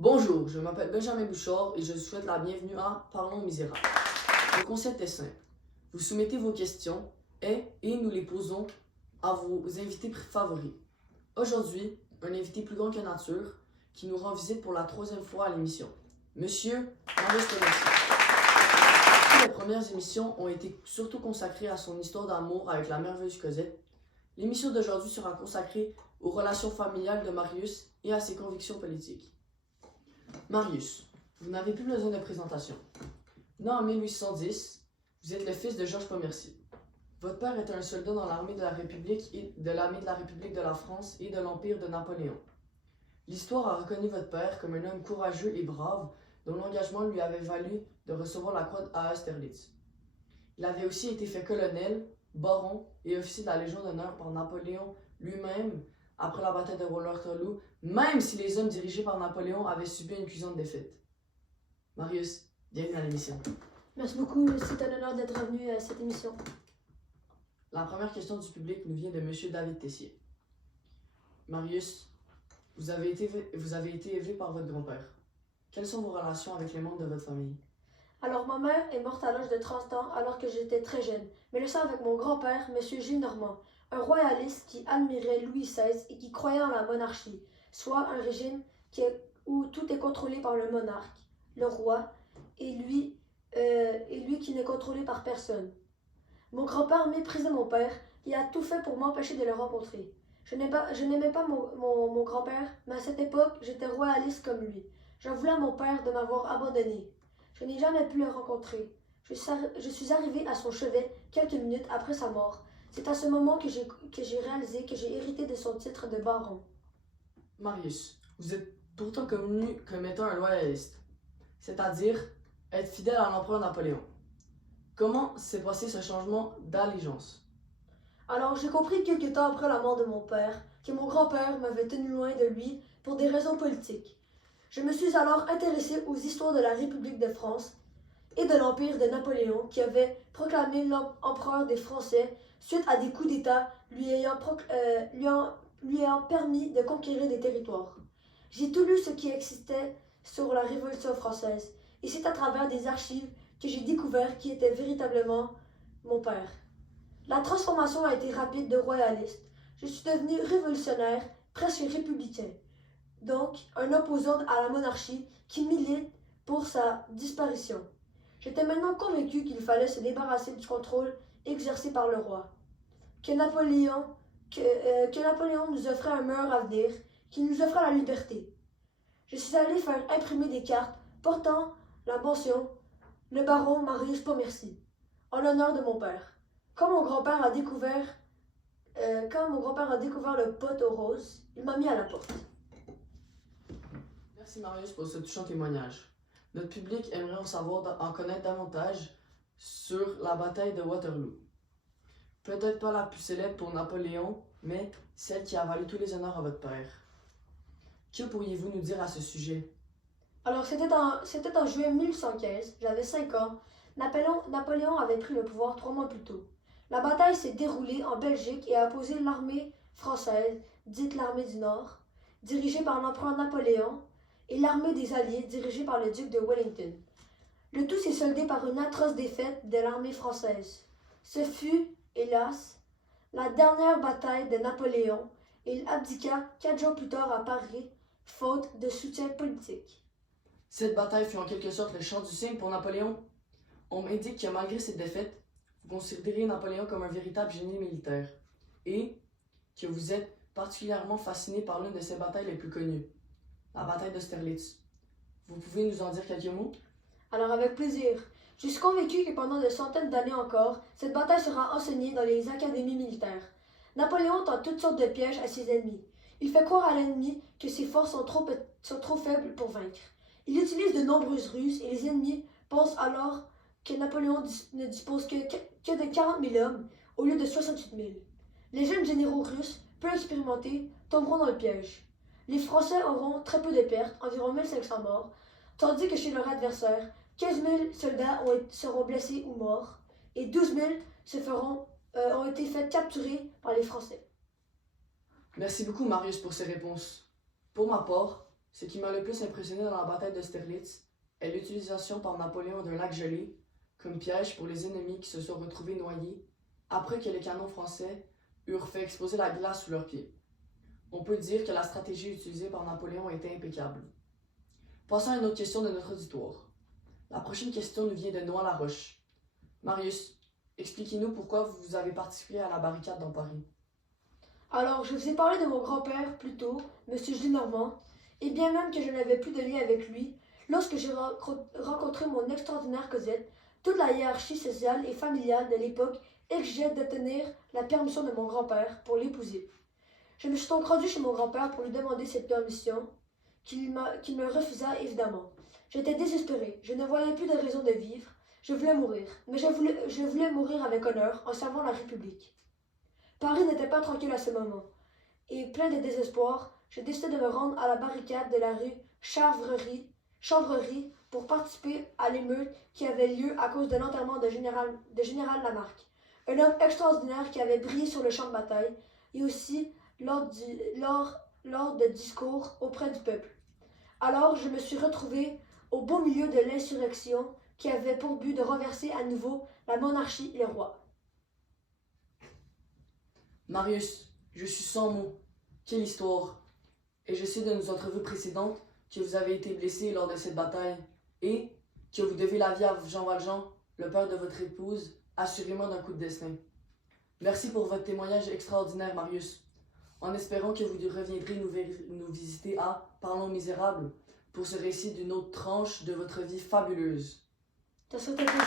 Bonjour, je m'appelle Benjamin Bouchard et je vous souhaite la bienvenue à Parlons Misérables. Le concept est simple. Vous soumettez vos questions et nous les posons à vos invités favoris. Aujourd'hui, un invité plus grand que nature qui nous rend visite pour la 3e fois à l'émission. Monsieur Marius Pomercy. Les premières émissions ont été surtout consacrées à son histoire d'amour avec la merveilleuse Cosette. L'émission d'aujourd'hui sera consacrée aux relations familiales de Marius et à ses convictions politiques. Marius, vous n'avez plus besoin de présentation. Né en 1810, vous êtes le fils de Georges Pomercy. Votre père était un soldat dans l'armée de la République et de l'armée de la République de la France et de l'Empire de Napoléon. L'histoire a reconnu votre père comme un homme courageux et brave dont l'engagement lui avait valu de recevoir la croix à Austerlitz. Il avait aussi été fait colonel, baron et officier de la Légion d'honneur par Napoléon lui-même après la bataille de Waterloo, même si les hommes dirigés par Napoléon avaient subi une cuisante défaite. Marius, bienvenue à l'émission. Merci beaucoup, c'est un honneur d'être venu à cette émission. La première question du public nous vient de M. David Tessier. Marius, vous avez été élevé par votre grand-père. Quelles sont vos relations avec les membres de votre famille? Alors, ma mère est morte à l'âge de 30 ans alors que j'étais très jeune, mais le sang avec mon grand-père, M. Gillenormand, un royaliste qui admirait Louis XVI et qui croyait en la monarchie, soit un régime où tout est contrôlé par le monarque, le roi, et lui qui n'est contrôlé par personne. Mon grand-père méprisait mon père et a tout fait pour m'empêcher de le rencontrer. Je n'aimais pas mon grand-père, mais à cette époque, j'étais royaliste comme lui. J'en voulais à mon père de m'avoir abandonné. Je n'ai jamais pu le rencontrer. Je suis arrivée à son chevet quelques minutes après sa mort. C'est à ce moment que j'ai réalisé que j'ai hérité de son titre de baron. Marius, vous êtes pourtant connu comme étant un loyaliste, c'est-à-dire être fidèle à l'empereur Napoléon. Comment s'est passé ce changement d'allégeance? Alors j'ai compris quelque temps après la mort de mon père que mon grand-père m'avait tenu loin de lui pour des raisons politiques. Je me suis alors intéressée aux histoires de la République de France et de l'Empire de Napoléon qui avait proclamé l'empereur des Français suite à des coups d'État lui ayant permis de conquérir des territoires. J'ai tout lu ce qui existait sur la Révolution française et c'est à travers des archives que j'ai découvert qui était véritablement mon père. La transformation a été rapide de royaliste. Je suis devenu révolutionnaire, presque républicain. Donc, un opposant à la monarchie qui milite pour sa disparition. J'étais maintenant convaincu qu'il fallait se débarrasser du contrôle exercé par le roi. Que Napoléon nous offrait un meilleur avenir, qu'il nous offrait la liberté. Je suis allé faire imprimer des cartes portant la mention « Le baron Marius Pomercy » en l'honneur de mon père. Quand mon grand-père a découvert le pot aux roses, il m'a mis à la porte. Merci Marius pour ce touchant témoignage. Notre public aimerait en connaître davantage sur la bataille de Waterloo. Peut-être pas la plus célèbre pour Napoléon, mais celle qui a valu tous les honneurs à votre père. Que pourriez-vous nous dire à ce sujet? Alors c'était en juillet 1815, j'avais 5 ans. Napoléon avait pris le pouvoir 3 mois plus tôt. La bataille s'est déroulée en Belgique et a opposé l'armée française, dite l'armée du Nord, dirigée par l'empereur Napoléon, et l'armée des Alliés, dirigée par le duc de Wellington. Le tout s'est soldé par une atroce défaite de l'armée française. Ce fut, hélas, la dernière bataille de Napoléon et il abdiqua 4 jours plus tard à Paris, faute de soutien politique. Cette bataille fut en quelque sorte le chant du cygne pour Napoléon. On m'indique que malgré cette défaite, vous considérez Napoléon comme un véritable génie militaire et que vous êtes particulièrement fasciné par l'une de ses batailles les plus connues, la bataille d'Austerlitz. Vous pouvez nous en dire quelques mots? Alors avec plaisir. Je suis convaincu que pendant des centaines d'années encore, cette bataille sera enseignée dans les académies militaires. Napoléon tente toutes sortes de pièges à ses ennemis. Il fait croire à l'ennemi que ses forces sont trop faibles pour vaincre. Il utilise de nombreuses ruses et les ennemis pensent alors que Napoléon ne dispose que de 40 000 hommes au lieu de 68 000. Les jeunes généraux russes, peu expérimentés, tomberont dans le piège. Les Français auront très peu de pertes, environ 1500 morts, tandis que chez leur adversaire, 15 000 soldats seront blessés ou morts, et 12 000 ont été faits capturer par les Français. Merci beaucoup Marius pour ces réponses. Pour ma part, Ce qui m'a le plus impressionné dans la bataille d'Austerlitz est l'utilisation par Napoléon d'un lac gelé comme piège pour les ennemis qui se sont retrouvés noyés après que les canons français eurent fait exploser la glace sous leurs pieds. On peut dire que la stratégie utilisée par Napoléon était impeccable. Passons à une autre question de notre auditoire. La prochaine question nous vient de Noix-la-Roche. Marius, expliquez-nous pourquoi vous avez participé à la barricade dans Paris. Alors, je vous ai parlé de mon grand-père plus tôt, Monsieur Gillenormand, et bien même que je n'avais plus de lien avec lui, lorsque j'ai rencontré mon extraordinaire Cosette, toute la hiérarchie sociale et familiale de l'époque exigeait d'obtenir la permission de mon grand-père pour l'épouser. Je me suis donc rendu chez mon grand-père pour lui demander cette permission, qu'il me refusa évidemment. J'étais désespéré, je ne voyais plus de raison de vivre, je voulais mourir, mais je voulais mourir avec honneur en servant la République. Paris n'était pas tranquille à ce moment, et plein de désespoir, j'ai décidé de me rendre à la barricade de la rue Chanvrerie pour participer à l'émeute qui avait lieu à cause de l'enterrement de général Lamarque, un homme extraordinaire qui avait brillé sur le champ de bataille et aussi lors de discours auprès du peuple. Alors je me suis retrouvé au beau milieu de l'insurrection qui avait pour but de renverser à nouveau la monarchie et le roi. Marius, je suis sans mots. Quelle histoire! Et je sais de nos entrevues précédentes que vous avez été blessé lors de cette bataille et que vous devez la vie à Jean Valjean, le père de votre épouse, assurément d'un coup de destin. Merci pour votre témoignage extraordinaire, Marius. En espérant que vous reviendrez nous visiter à Parlons Misérables pour ce récit d'une autre tranche de votre vie fabuleuse. Ça serait plaisir.